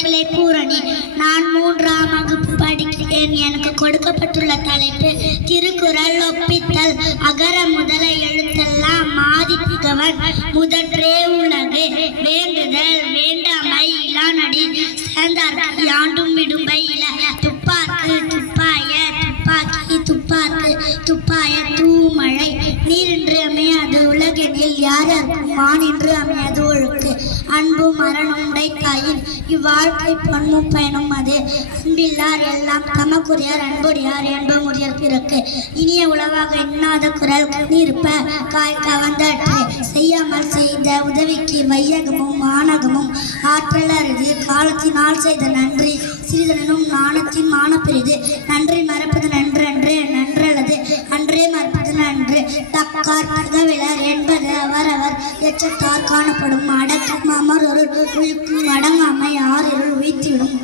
கிளை பூரணி. நான் மூன்றாம் வகுப்பு படிக்கிறேன். எனக்கு கொடுக்கப்பட்டுள்ள தலைப்பு திருக்குறள் ஒப்பித்தல். அகர முதல எழுத்தெல்லாம் மாதிகவன் முதற்றே உலகு வேண்டுதல் வேண்டாமை இளானடி சேர்ந்தார்க்கு யாண்டும் விடும்பை இல துப்பாக்கு துப்பாய துப்பாக்கி துப்பாக்கு துப்பாய மழை. நீரின்று அமையாது உலகெனில். யார் யாருக்கும் மானின்று அமையாது ஒழுக்கு. அன்பும் மரணம் உடைத்தாயின். இவ்வாழ்க்கை பொன்மும் பயனும் அது. அன்பில்லார் எல்லாம் தமக்குரியார் அன்புடையார் என்பமுடையார் பிறக்கு. இனிய உளவாக எண்ணாத குரல் நீர்ப்ப காய் கவர்ந்தற்று செய்யாமல் செய்த உதவிக்கு வையகமும் மானகமும். ஆற்றல் அருது காலத்தினால் செய்த நன்றி. சிறிதனும் நாணத்தின் மானப்பெரிது நன்றி மறப்பது நன்றி. மறப்பது நன்று தக்கார் பதவிலர் என்பது அவரவர் எச்சத்தார் காணப்படும். அடக்கம் அமரொருள் உயிர்க்கும் அடங்காமை ஆறிருள் உயிர்த்திடும்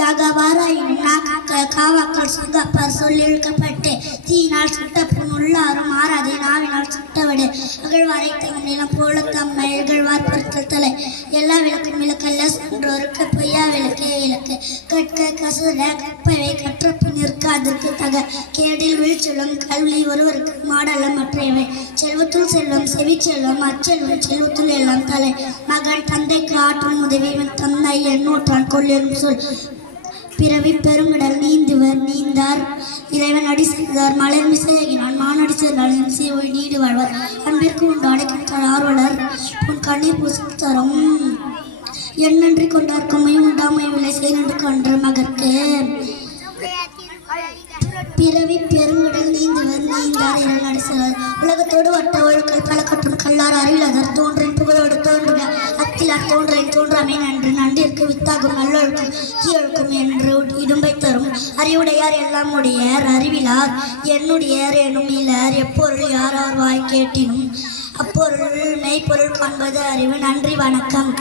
யாகவார நாக்க காவாக்கள் சுங்கப்பர் சொல்லி இழுக்கப்பட்டு தீயினால் சுட்ட பின் உள்ளாரும் மாறாதே நாவினால் சுட்டவிடு. அகழ்வாரை தம் நிலம் போல தம்மை இகழ்வார் பொறுத்தல் தலை எல்லா விளக்கும் விளக்கல்ல சென்றோருக்கு பொய்யா விளக்கே விளக்கு கற்க கசுர கற்பவை கற்றப்பு நிற்காதற்கு தக. கேடில் விழிச்செல்லும் கல்வி ஒருவருக்கு மாடல்ல மற்றவை. செல்வத்துள் செல்வம் செவி செல்வம் அச்செல்வம் செல்வத்துள் எல்லாம் தலை. மகன் தந்தைக்கு ஆற்றும் உதவி தந்தை எண்ணூற்றான் கொள்ளும் சொல். பிறவி பெருங்கடல் நீந்துவர் நீந்தார். இறைவன் அடி செய்தார் மலர் மிசையாகினான் மானடி சேர்ந்தால் இம்சை ஒளி நீடு வாழ்வார் அன்பிற்கு உண்டு அடைக்கின்றார் ஆர்வலர் உன் கண்ணீர் பூசும் தரும் என் நன்றி கொண்டார்க்கும் உண்டாமை விலை செய் நன்று கொன்ற மகற்கு. பிறவி பெருங்கடல் நீந்துவர் நீந்தார். இறைவன் அடி உலகத்தோடு வட்ட ஒழுக்கல் பல கட்டும் கல்லார் அறிவிலதர் தோன்றின் புகழோடு தோன்றுக. அத்திலார் தோன்றேன் தோன்றாமை நன்று. நன்றிற்கு வித்தாகும் நல்லொழுக்கம் தீயொழுக்கம் என்று தரும். அறிவுடையார் எல்லாம் உடையார் அறிவிலார். என்னுடையார் எனும் இலர் எப்பொருள் யாரார் வாய் கேட்டினும் அப்பொருள் மெய்ப்பொருள் காண்பது அறிவு. நன்றி வணக்கம்.